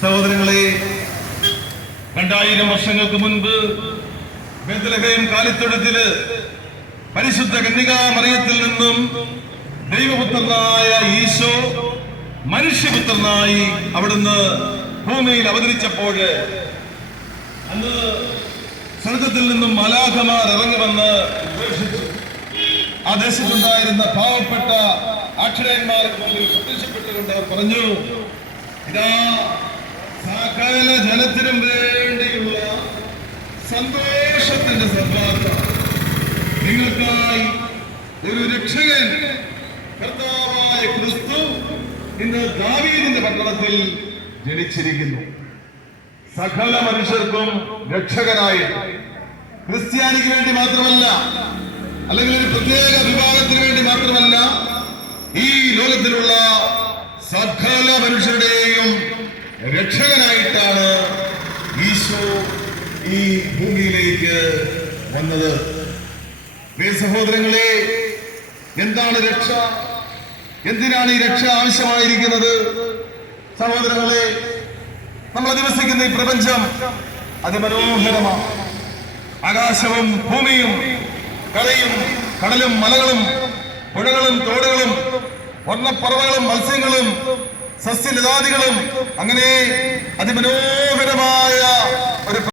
സഹോദരങ്ങളെ, 2000 വർഷങ്ങൾക്ക് മുൻപ് ബെത്ലഹേം കാലിത്തൊഴുത്തില് പരിശുദ്ധ കന്യകാ മറിയത്തിൽ നിന്നും ദൈവപുത്രനായ ഈശോ മനുഷ്യപുത്രനായി അവിടുന്ന് ഭൂമിയിൽ അവതരിച്ചപ്പോൾ അന്ന് സ്വർഗത്തിൽ നിന്നും മാലാഖമാർ ഇറങ്ങി വന്ന് ഘോഷിച്ചു. ആ ദേശത്തുണ്ടായിരുന്ന പാവപ്പെട്ട അക്ഷരന്മാർക്ക് മുമ്പിൽ പ്രത്യക്ഷപ്പെട്ടുകൊണ്ട് അവർ പറഞ്ഞു, ഇതാ സകല ജനത്തിനും വേണ്ടിയുള്ള സന്തോഷത്തിന്റെ സദ്വാർത്ത, നിങ്ങൾക്കായി ഒരു രക്ഷകൻ കർത്താവായ ക്രിസ്തു ഇന്ന് ദാവീദിന്റെ പട്ടണത്തിൽ ജനിച്ചിരിക്കുന്നു. സകല മനുഷ്യർക്കും രക്ഷകനായിട്ട്, ക്രിസ്ത്യാനിക്ക് വേണ്ടി മാത്രമല്ല, അല്ലെങ്കിൽ ഒരു പ്രത്യേക വിഭാഗത്തിന് വേണ്ടി മാത്രമല്ല, ഈ ലോകത്തിലുള്ള സകല മനുഷ്യരുടെയും രക്ഷകനായിട്ടാണ് ഈശോ ഈ ഭൂമിയിലേക്ക് വന്നത്. പ്രിയ സഹോദരങ്ങളെ, എന്താണ് രക്ഷ? എന്തിനാണ് ഈ രക്ഷ ആവശ്യമായിരിക്കുന്നത്? സഹോദരങ്ങളെ, നമ്മൾ അധിവസിക്കുന്ന ഈ പ്രപഞ്ചം അതിമനോഹരമാണ്. ആകാശവും ഭൂമിയും കരയും കടലും മലകളും പുഴകളും തോടുകളും വർണ്ണപ്പറവകളും മത്സ്യങ്ങളും സസ്യലതാദികളും അങ്ങനെ അതിമനോഹരമായ